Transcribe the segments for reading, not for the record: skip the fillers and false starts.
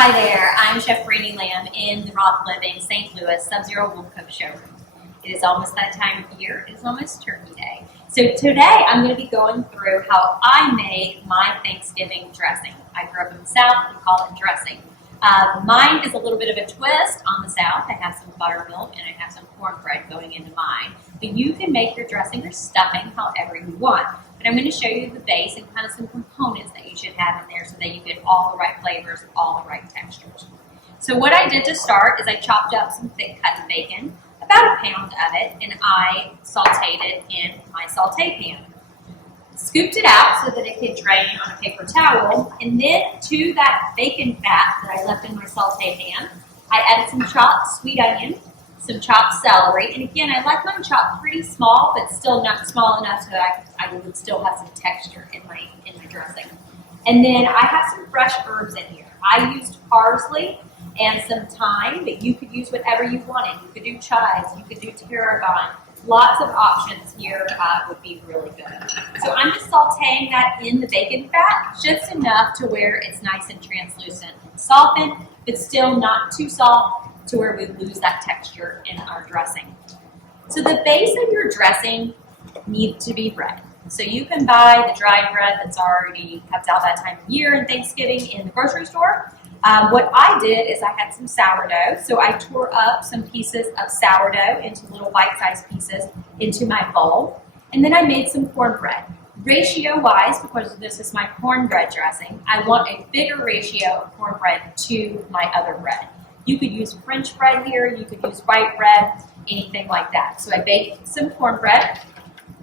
Hi there, I'm Chef Brandi Lamb in the Roth Living St. Louis Sub-Zero Home Cook Showroom. It is almost that time of year. It is almost Turkey Day. So today I'm going to be going through how I make my Thanksgiving dressing. I grew up in the South, we call it dressing. Mine is a little bit of a twist on the South. I have some buttermilk and I have some cornbread going into mine. But you can make your dressing or stuffing however you want. But I'm going to show you the base and kind of some components that you should have in there so that you get all the right flavors, all the right textures. So what I did to start is I chopped up some thick cut bacon, about a pound of it, and I sauteed it in my saute pan. Scooped it out so that it could drain on a paper towel, and then to that bacon fat that I left in my saute pan, I added some chopped sweet onion, some chopped celery, and again, I like mine chopped pretty small, but still not small enough so that I would still have some texture in my dressing. And then I have some fresh herbs in here. I used parsley and some thyme, but you could use whatever you wanted. You could do chives, you could do tarragon. Lots of options here would be really good. So I'm just sauteing that in the bacon fat, just enough to where it's nice and translucent and softened, but still not too soft to where we lose that texture in our dressing. So the base of your dressing needs to be bread. So you can buy the dried bread that's already comes out that time of year in Thanksgiving in the grocery store. What I did is I had some sourdough, so I tore up some pieces of sourdough into little bite-sized pieces into my bowl, and then I made some cornbread. Ratio-wise, because this is my cornbread dressing, I want a bigger ratio of cornbread to my other bread. You could use French bread here, you could use white bread, anything like that. So I baked some cornbread,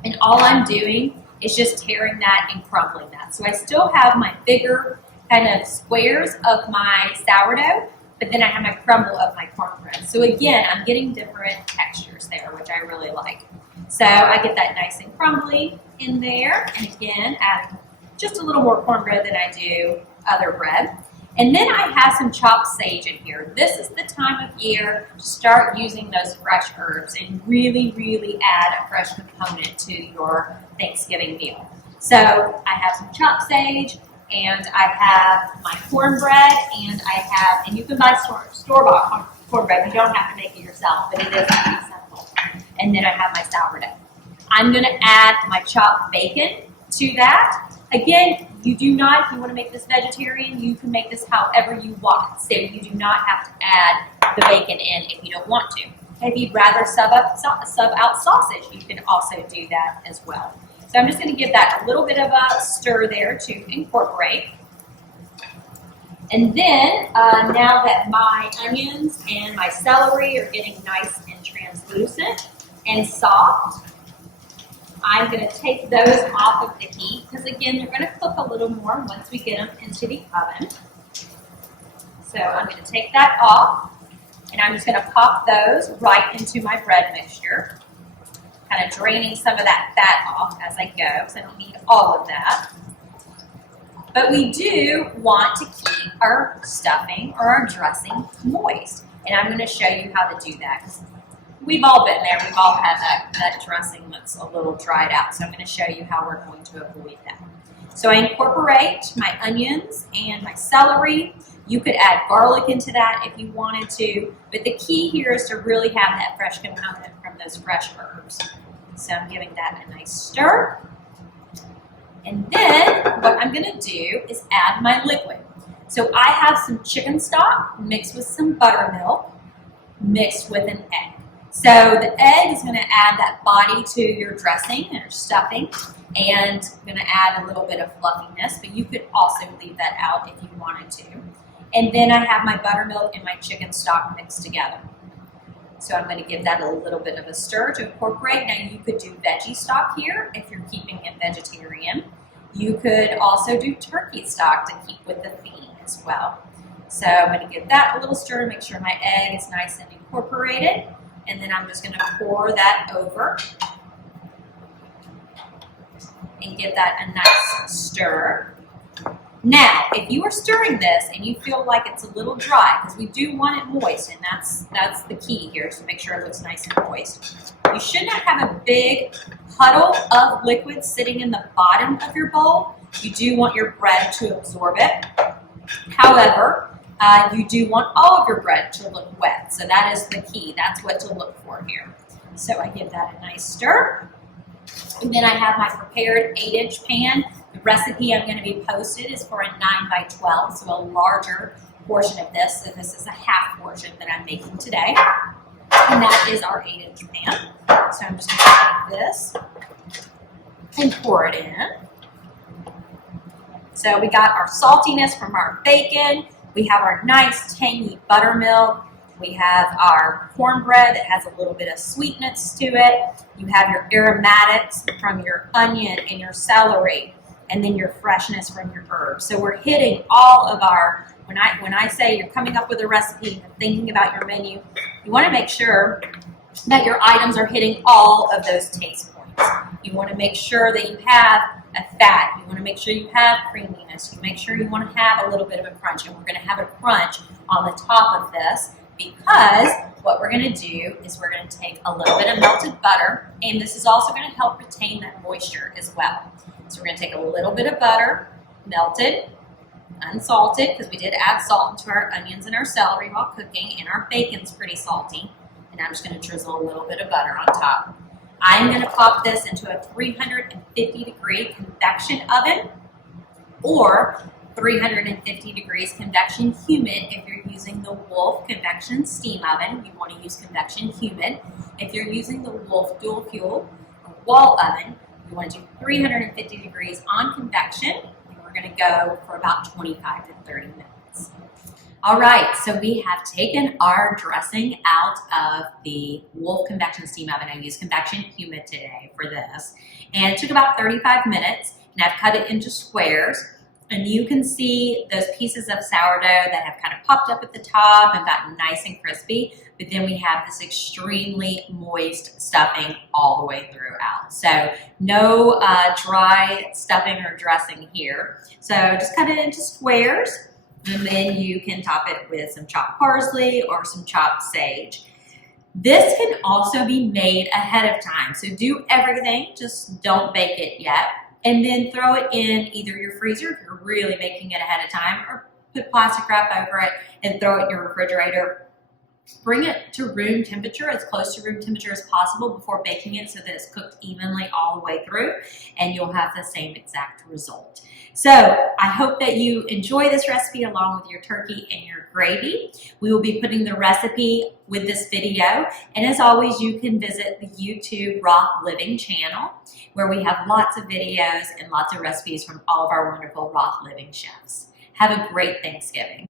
and all I'm doing is just tearing that and crumbling that. So I still have my bigger kind of squares of my sourdough, but then I have my crumble of my cornbread. So again, I'm getting different textures there, which I really like. So I get that nice and crumbly in there, and again, add just a little more cornbread than I do other bread. And then I have some chopped sage in here. This is the time of year to start using those fresh herbs and really, really add a fresh component to your Thanksgiving meal. So I have some chopped sage, and I have my cornbread, and you can buy store-bought cornbread. You don't have to make it yourself, but it is pretty simple. And then I have my sourdough. I'm going to add my chopped bacon to that. Again, you do not, if you want to make this vegetarian, you can make this however you want. So you do not have to add the bacon in if you don't want to. If you'd rather sub out sausage, you can also do that as well. So I'm just going to give that a little bit of a stir there to incorporate. And then, now that my onions and my celery are getting nice and translucent and soft, I'm going to take those off of the heat because, again, they're going to cook a little more once we get them into the oven. So I'm going to take that off, and I'm just going to pop those right into my bread mixture, kind of draining some of that fat off as I go because I don't need all of that. But we do want to keep our stuffing or our dressing moist, and I'm going to show you how to do that. We've all been there. We've all had that dressing that's a little dried out. So I'm going to show you how we're going to avoid that. So I incorporate my onions and my celery. You could add garlic into that if you wanted to. But the key here is to really have that fresh component from those fresh herbs. So I'm giving that a nice stir. And then what I'm going to do is add my liquid. So I have some chicken stock mixed with some buttermilk mixed with an egg. So the egg is going to add that body to your dressing and your stuffing, and going to add a little bit of fluffiness, but you could also leave that out if you wanted to. And then I have my buttermilk and my chicken stock mixed together. So I'm going to give that a little bit of a stir to incorporate. Now you could do veggie stock here if you're keeping it vegetarian. You could also do turkey stock to keep with the theme as well. So I'm going to give that a little stir to make sure my egg is nice and incorporated. And then I'm just going to pour that over and give that a nice stir. Now, if you are stirring this and you feel like it's a little dry, because we do want it moist, and that's the key here, so make sure it looks nice and moist. You should not have a big puddle of liquid sitting in the bottom of your bowl. You do want your bread to absorb it. However, you do want all of your bread to look wet. So that is the key. That's what to look for here. So I give that a nice stir. And then I have my prepared 8-inch pan. The recipe I'm going to be posted is for a 9 by 12, so a larger portion of this. So this is a half portion that I'm making today. And that is our 8-inch pan. So I'm just going to take this and pour it in. So we got our saltiness from our bacon. We have our nice tangy buttermilk. We have our cornbread that has a little bit of sweetness to it. You have your aromatics from your onion and your celery, and then your freshness from your herbs. So we're hitting all of our, when I say you're coming up with a recipe and you're thinking about your menu, you want to make sure that your items are hitting all of those taste points. You want to make sure that you have a fat. You want to make sure you have creaminess. You make sure you want to have a little bit of a crunch, and we're going to have a crunch on the top of this because what we're going to do is we're going to take a little bit of melted butter, and this is also going to help retain that moisture as well. So we're going to take a little bit of butter, melted, unsalted, because we did add salt into our onions and our celery while cooking, and our bacon's pretty salty. And I'm just going to drizzle a little bit of butter on top. I'm going to pop this into a 350-degree convection oven or 350 degrees convection humid. If you're using the Wolf convection steam oven, you want to use convection humid. If you're using the Wolf dual fuel or wall oven, you want to do 350 degrees on convection, and we're going to go for about 25 to 30 minutes. All right, so we have taken our dressing out of the Wolf convection steam oven. I used convection humid today for this, and it took about 35 minutes, and I've cut it into squares. And you can see those pieces of sourdough that have kind of popped up at the top and gotten nice and crispy, but then we have this extremely moist stuffing all the way throughout. So no dry stuffing or dressing here. So just cut it into squares, and then you can top it with some chopped parsley or some chopped sage. This can also be made ahead of time. So do everything, just don't bake it yet. And then throw it in either your freezer if you're really making it ahead of time, or put plastic wrap over it and throw it in your refrigerator. Bring it to room temperature, as close to room temperature as possible before baking it so that it's cooked evenly all the way through, and you'll have the same exact result. So I hope that you enjoy this recipe along with your turkey and your gravy. We will be putting the recipe with this video, and as always, you can visit the YouTube Broth Living channel where we have lots of videos and lots of recipes from all of our wonderful Broth Living chefs. Have a great Thanksgiving.